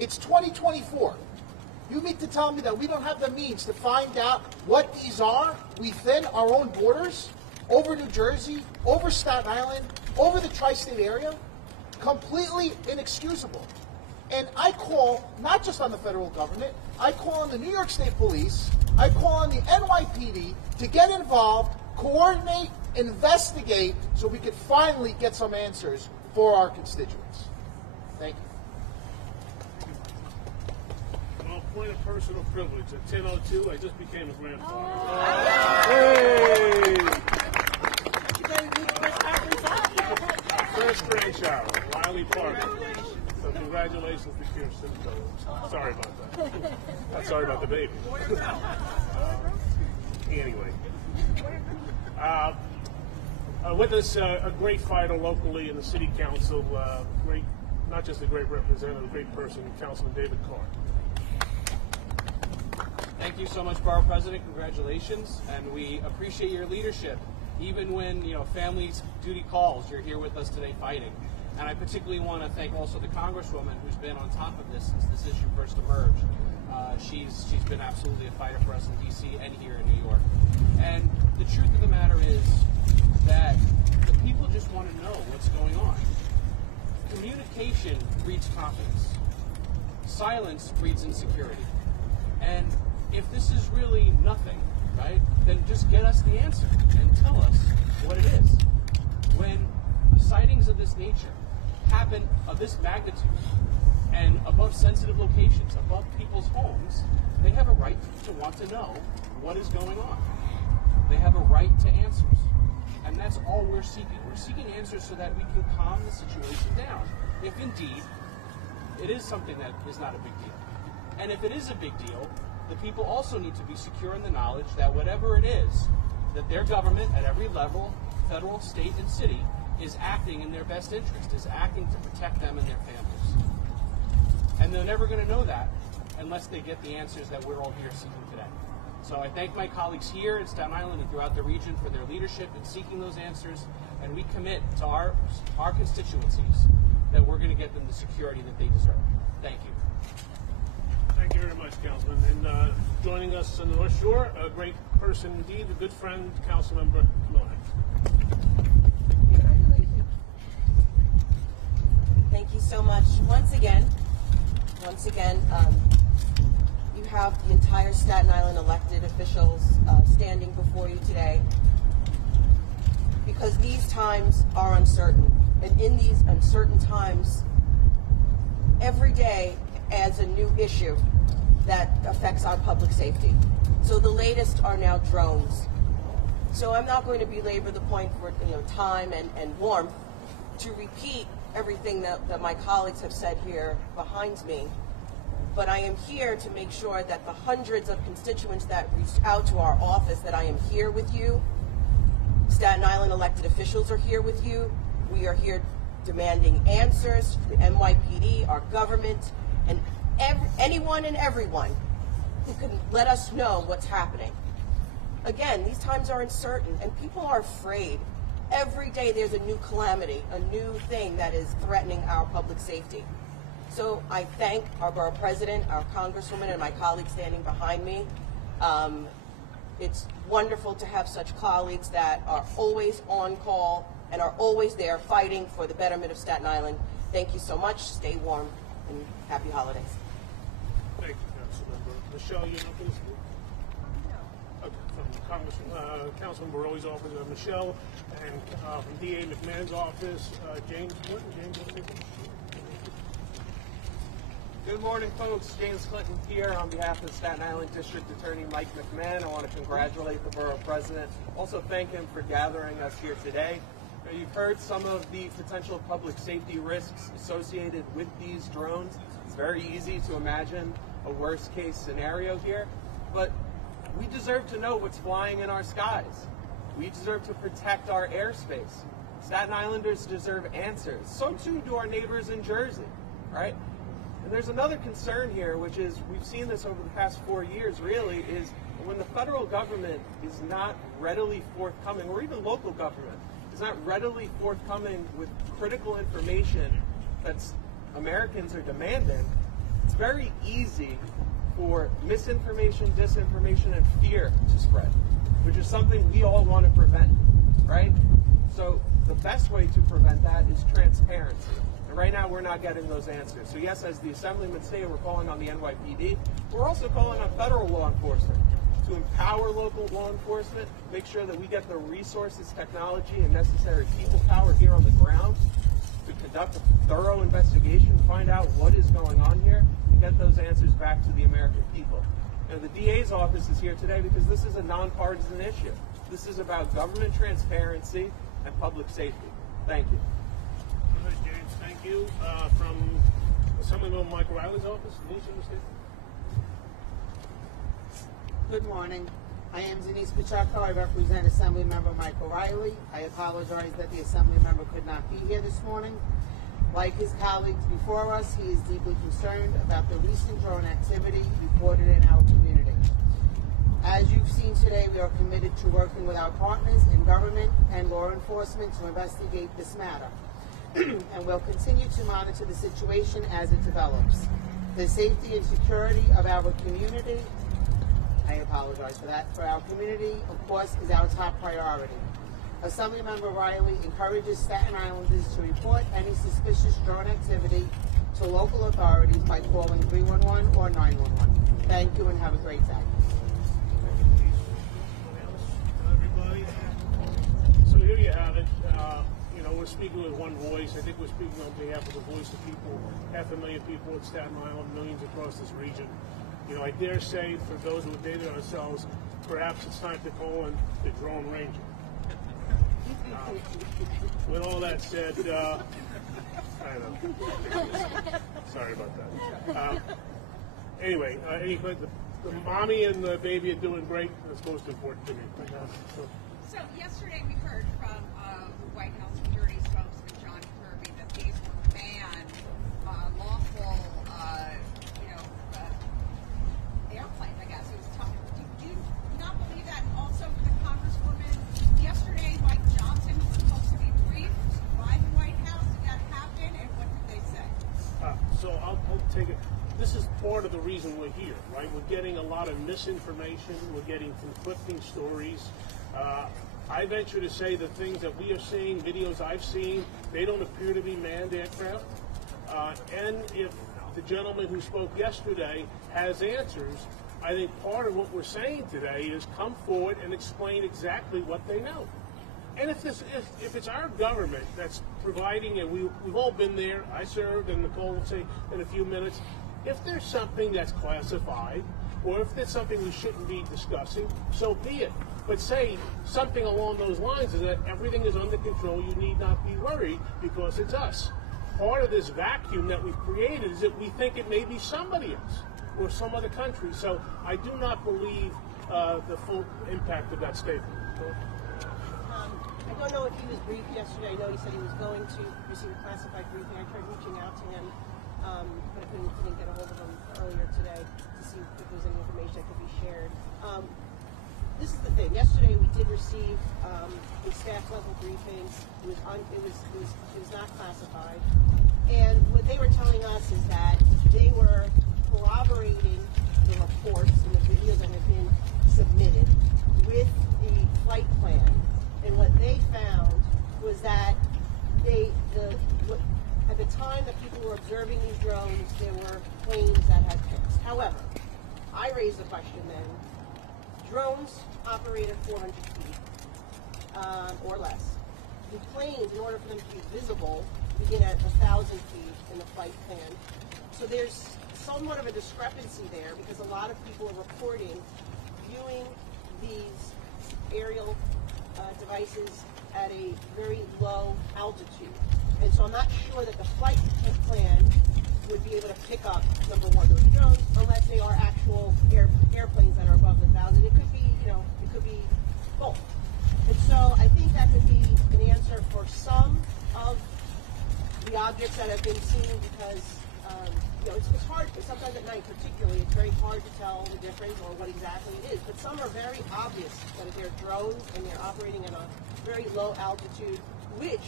It's 2024. You mean to tell me that we don't have the means to find out what these are within our own borders, over New Jersey, over Staten Island, over the tri-state area? Completely inexcusable. And I call, not just on the federal government, I call on the New York State Police, I call on the NYPD to get involved, coordinate, investigate, so we could finally get some answers for our constituents. Thank you. Well, point of personal privilege. At 10:02, I just became a grandfather. First grandchild, Wiley Parker. So congratulations to Kirsten. Sorry about that. Not sorry about the baby. Anyway. With us, a great fighter locally in the city council, great, not just a great representative, a great person, Councilman David Carr. Thank you so much, Borough President. Congratulations, and we appreciate your leadership. Even when family's duty calls, you're here with us today fighting. And I particularly want to thank also the Congresswoman who's been on top of this since this issue first emerged. She's been absolutely a fighter for us in D.C. and here in New York. And the truth of the matter is that the people just want to know what's going on. Communication breeds confidence. Silence breeds insecurity. And if this is really nothing, right, then just get us the answer and tell us what it is. When sightings of this nature happen of this magnitude and above sensitive locations, above people's homes, they have a right to want to know what is going on. They have a right to answers. And that's all we're seeking. We're seeking answers so that we can calm the situation down, if indeed it is something that is not a big deal. And if it is a big deal, the people also need to be secure in the knowledge that whatever it is, that their government at every level, federal, state, and city, is acting in their best interest, is acting to protect them and their families. And they're never going to know that unless they get the answers that we're all here seeking today. So I thank my colleagues here in Staten Island and throughout the region for their leadership in seeking those answers, and we commit to our constituencies that we're going to get them the security that they deserve. Thank you. Thank you very much, Councilman. And joining us on the North Shore, a great person indeed, a good friend, Councilmember Monax. Thank you so much. Once again, you have the entire Staten Island elected officials standing before you today because these times are uncertain. And in these uncertain times, every day adds a new issue that affects our public safety. So the latest are now drones. So I'm not going to belabor the point for time and warmth to repeat everything that my colleagues have said here behind me. But I am here to make sure that the hundreds of constituents that reached out to our office, that I am here with you. Staten Island elected officials are here with you. We are here demanding answers, the NYPD, our government, and anyone and everyone who can let us know what's happening. Again, these times are uncertain and people are afraid. Every day there's a new calamity, a new thing that is threatening our public safety. So I thank our Borough President, our Congresswoman, and my colleagues standing behind me. It's wonderful to have such colleagues that are always on call and are always there fighting for the betterment of Staten Island. Thank you so much. Stay warm and happy holidays. Thank you, Councilmember. Michelle, you're not going to speak? Okay, from Councilman Borrelli's office, Michelle, and from D.A. McMahon's office, James Clinton. James, Good morning, folks. James Clinton here on behalf of Staten Island District Attorney Mike McMahon. I want to congratulate the Borough President. Also thank him for gathering us here today. You've heard some of the potential public safety risks associated with these drones. It's very easy to imagine a worst case scenario here, but we deserve to know what's flying in our skies. We deserve to protect our airspace. Staten Islanders deserve answers. So too do our neighbors in Jersey, right? And there's another concern here, which is, we've seen this over the past 4 years really, is when the federal government is not readily forthcoming, or even local government is not readily forthcoming with critical information that Americans are demanding, very easy for misinformation, disinformation, and fear to spread, which is something we all want to prevent, right? So the best way to prevent that is transparency. And right now we're not getting those answers. So yes, as the Assemblyman stated, we're calling on the NYPD. We're also calling on federal law enforcement to empower local law enforcement, make sure that we get the resources, technology, and necessary people power here on the ground to conduct a thorough investigation, find out what is going on here, and get those answers back to the American people. And the DA's office is here today because this is a nonpartisan issue. This is about government transparency and public safety. Thank you. All right, James, thank you. From Assemblyman Mike Riley's office, Denise, you understand? Good morning. I am Denise Pacheco. I represent Assemblymember Mike O'Reilly. I apologize that the Assemblymember could not be here this morning. Like his colleagues before us, he is deeply concerned about the recent drone activity reported in our community. As you've seen today, we are committed to working with our partners in government and law enforcement to investigate this matter. And we'll continue to monitor the situation as it develops. The safety and security of our community, I apologize for that, for our community, of course, is our top priority. Assemblymember Riley encourages Staten Islanders to report any suspicious drone activity to local authorities by calling 311 or 911. Thank you and have a great day. Everybody. So here you have it. We're speaking with one voice. I think we're speaking on behalf of the voice of people, 500,000 people in Staten Island, millions across this region. I dare say, for those who dated ourselves, perhaps it's time to call in the Drone Ranger. With all that said, I know. Sorry about that. Anyway, the mommy and the baby are doing great. That's most important to me. So yesterday we heard from White House security spokesman John Kirby that these were banned, lawful, airplanes. I guess it was tough. Do you not believe that? Also, for the Congresswoman, yesterday Mike Johnson was supposed to be briefed by the White House. Did that happen? And what did they say? So I'll take it. This is part of the reason we're here, right? We're getting a lot of misinformation. We're getting conflicting stories. I venture to say the things that we are seeing, videos I've seen, they don't appear to be manned aircraft. And if the gentleman who spoke yesterday has answers, I think part of what we're saying today is come forward and explain exactly what they know. And if it's our government that's providing, and we've all been there, I served, and Nicole will say in a few minutes, if there's something that's classified, or if there's something we shouldn't be discussing, so be it. But say something along those lines is that everything is under control, you need not be worried because it's us. Part of this vacuum that we've created is that we think it may be somebody else or some other country. So I do not believe the full impact of that statement. I don't know if he was briefed yesterday. I know he said he was going to receive a classified briefing. I tried reaching out to him, but I couldn't get a hold of him earlier today to see if there was any information that could be shared. This is the thing. Yesterday we did receive a staff level briefing. It was not classified, and what they were telling us is that they were corroborating the reports and the videos that have been submitted with the flight plan. And what they found was that at the time that people were observing these drones, there were planes that had pics. However, I raised the question then, drones operate at 400 feet or less. The planes, in order for them to be visible, begin at 1,000 feet in the flight plan. So there's somewhat of a discrepancy there because a lot of people are reporting viewing these aerial devices at a very low altitude. And so I'm not sure that the flight plan would be able to pick up, number one, those drones, unless they are actual airplanes that are above the 1,000. It could be, it could be both. And so I think that could be an answer for some of the objects that have been seen because, it's hard, sometimes at night particularly, it's very hard to tell the difference or what exactly it is. But some are very obvious that they're drones and they're operating at a very low altitude, which,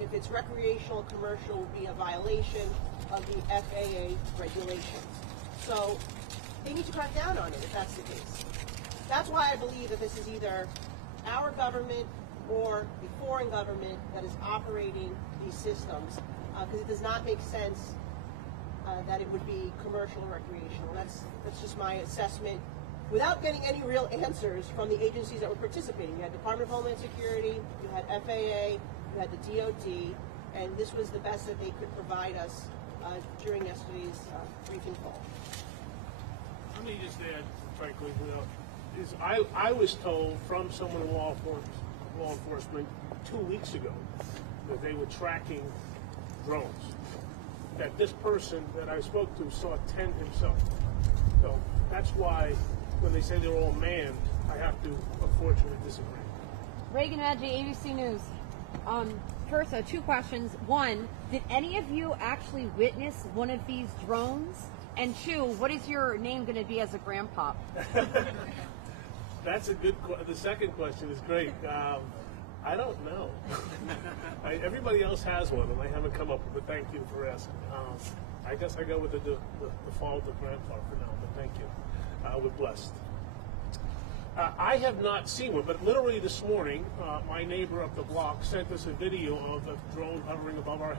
if it's recreational, commercial, would be a violation. of the FAA regulations. So they need to crack down on it if that's the case. That's why I believe that this is either our government or a foreign government that is operating these systems, because it does not make sense that it would be commercial or recreational. That's just my assessment, without getting any real answers from the agencies that were participating. You had Department of Homeland Security, you had FAA, you had the DOD, and this was the best that they could provide us during yesterday's briefing call. Let me just add, frankly, I was told from someone in law enforcement 2 weeks ago that they were tracking drones. That this person that I spoke to saw 10 himself. So that's why when they say they're all manned, I have to unfortunately disagree. Reagan Adji, ABC News. First, 2 questions. 1, did any of you actually witness one of these drones? And 2, what is your name going to be as a grandpa? That's a good question. The second question is great. I don't know. Everybody else has one, and I haven't come up with it. Thank you for asking. I guess I go with the default of grandpa for now, but thank you. We're blessed. I have not seen one, but literally this morning, my neighbor up the block sent us a video of a drone hovering above our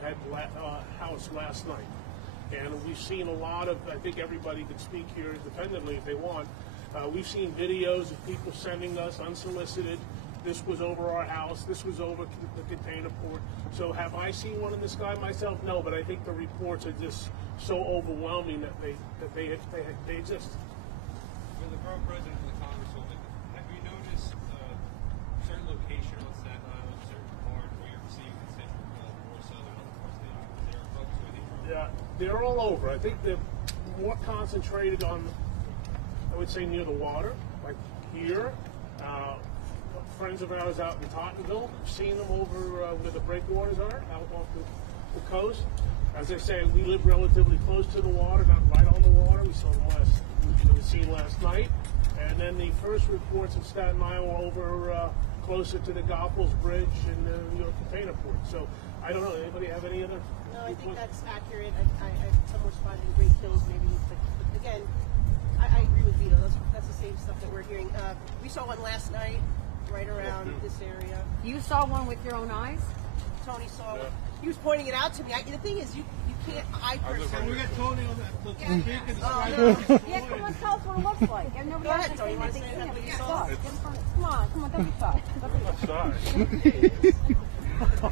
house last night. And we've seen a lot of, I think everybody could speak here independently if they want. We've seen videos of people sending us unsolicited. This was over our house. This was over the container port. So have I seen one in the sky myself? No, but I think the reports are just so overwhelming that they exist. For the Borough President and the Congresswoman, have you noticed a certain location on Staten Island, certain part where you're seeing constituent calls more so than other parts of the island? Is there folks where they from? Yeah, they're all over. I think they're more concentrated on, I would say, near the water, like here. Friends of ours out in Tottenville, I've seen them over where the breakwaters are, out off the coast. As I say, we live relatively close to the water, not right on the water. We saw them seen last night. And then the first reports in Staten Island were over closer to the Goethals Bridge and the New York Container Port. So I don't know. Anybody have any other? No, I think that's accurate. Some responded to Great Kills maybe, but again, I agree with Vito. That's the same stuff that we're hearing. We saw one last night right around this area. You saw one with your own eyes? Tony saw one. He was pointing it out to me. The thing is, you can't. I personally. We got Tony on that. Yeah, come on, tell us what it looks like. And nobody Go else ahead, has Tony. seen You want it. to say that? They You can't. saw it. Come on, don't be shy. Don't be shy.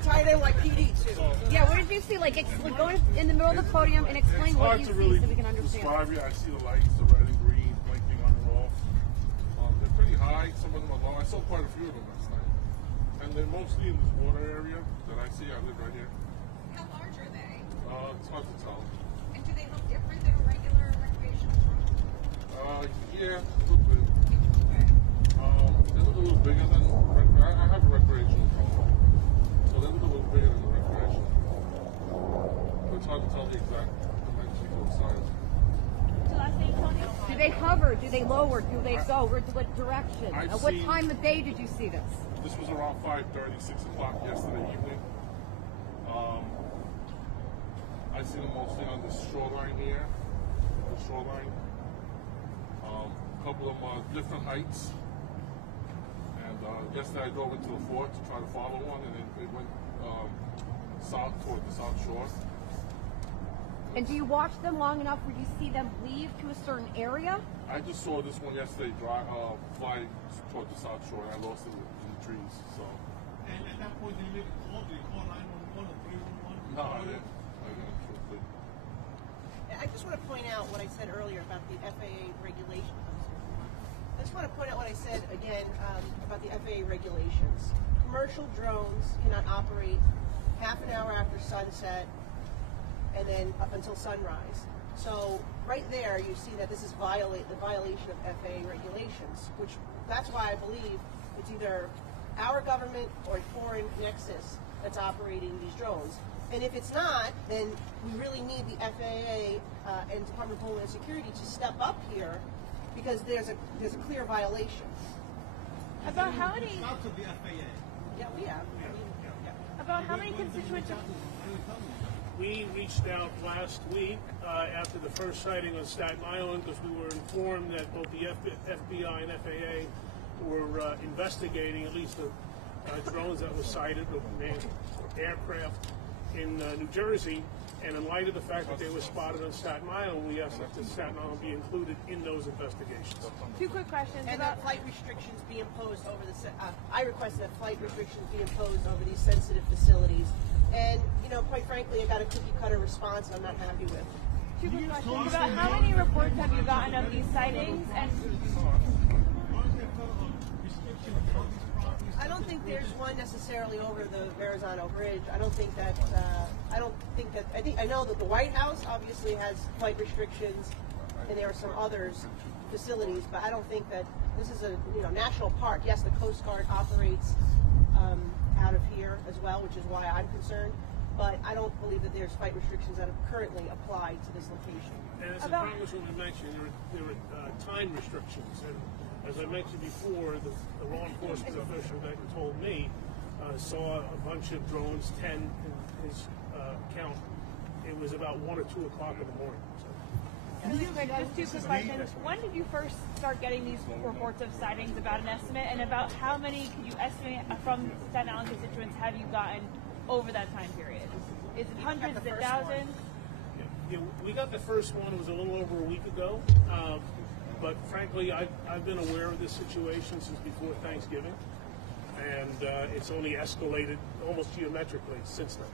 Tied in like PD too. Yeah, what did you see? Like, go in the middle of the podium and explain what you see so we can understand. Describe it. I see the lights, the red and green, blinking on and off. They're pretty high. Some of them are low. I saw quite a few of them last night. And they're mostly in this water area that I see. I live right here. How large are they? It's hard to tell. And do they look different than a regular recreational drone? Yeah, a little bit. They look a little bigger than. I have a recreational drone, so they look a little bigger than the recreational. But it's hard to tell the exact dimensions or size. Do they hover? Do they lower? Do they go? What direction? I've What seen- time of day did you see this? This was around 5:30, 6 o'clock yesterday evening. I see them mostly on the shoreline here. The shoreline. A couple of them are different heights. And yesterday I drove into the fort to try to follow one, and it went south toward the south shore. And do you watch them long enough where you see them leave to a certain area? I just saw this one yesterday fly toward the south shore, and I lost it in the trees. So. And at that point, did you make a call? Did you call 911 or 311? No, I didn't. Truthfully. I just want to point out what I said earlier about the FAA regulations. I just want to point out what I said again about the FAA regulations. Commercial drones cannot operate half an hour after sunset and then up until sunrise. So right there, you see that this is the violation of FAA regulations, which that's why I believe it's either our government or a foreign nexus that's operating these drones. And if it's not, then we really need the FAA and Department of Homeland Security to step up here because there's a clear violation. About how many? Out of the FAA. Yeah, we have. About how many constituents? We reached out last week after the first sighting on Staten Island because we were informed that both the FBI and FAA were investigating at least the drones that were sighted, the aircraft in New Jersey. And in light of the fact that they were spotted on Staten Island, we asked that Staten Island be included in those investigations. Two quick questions. And that flight restrictions be imposed over the. I requested that flight restrictions be imposed over these sensitive facilities. And quite frankly, I got a cookie cutter response I'm not happy with. Two quick questions about how many reports have you gotten of these sightings? And I don't think there's one necessarily over the Verrazano Bridge. I know that the White House obviously has flight restrictions, and there are some others facilities, but I don't think that this is a national park. Yes, the Coast Guard operates out of here as well, which is why I'm concerned. But I don't believe that there's flight restrictions that are currently applied to this location. And as the Congresswoman mentioned, there are time restrictions. And as I mentioned before, the law enforcement official that told me saw a bunch of drones, 10 in his count. It was about 1 or 2 o'clock in the morning. So. Just two quick questions. When did you first start getting these reports of sightings, about an estimate, and about how many could you estimate from Staten Island constituents have you gotten over that time period? Is it hundreds? Is it thousands? Yeah, we got the first one. It was a little over a week ago. But frankly, I've been aware of this situation since before Thanksgiving, and it's only escalated almost geometrically since then.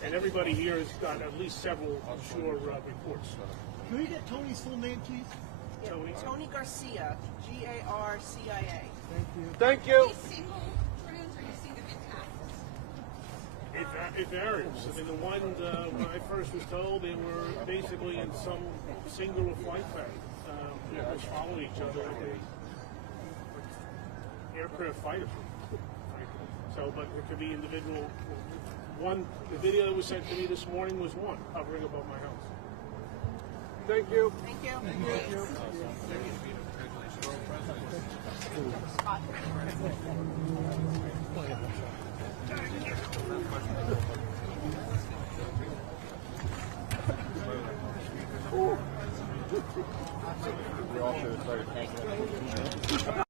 And everybody here has gotten at least several, I'm sure, reports. Can we get Tony's full name, please? Yeah, Tony Garcia, Garcia. Thank you. These single drones, or you see them in tacks? It varies. I mean, the one when I first was told, they were basically in some singular flight pattern. They just follow each other like a aircraft fighter. So, but it could be individual. One, the video that was sent to me this morning was one hovering above my house. Thank you. Thank you. We all should have started.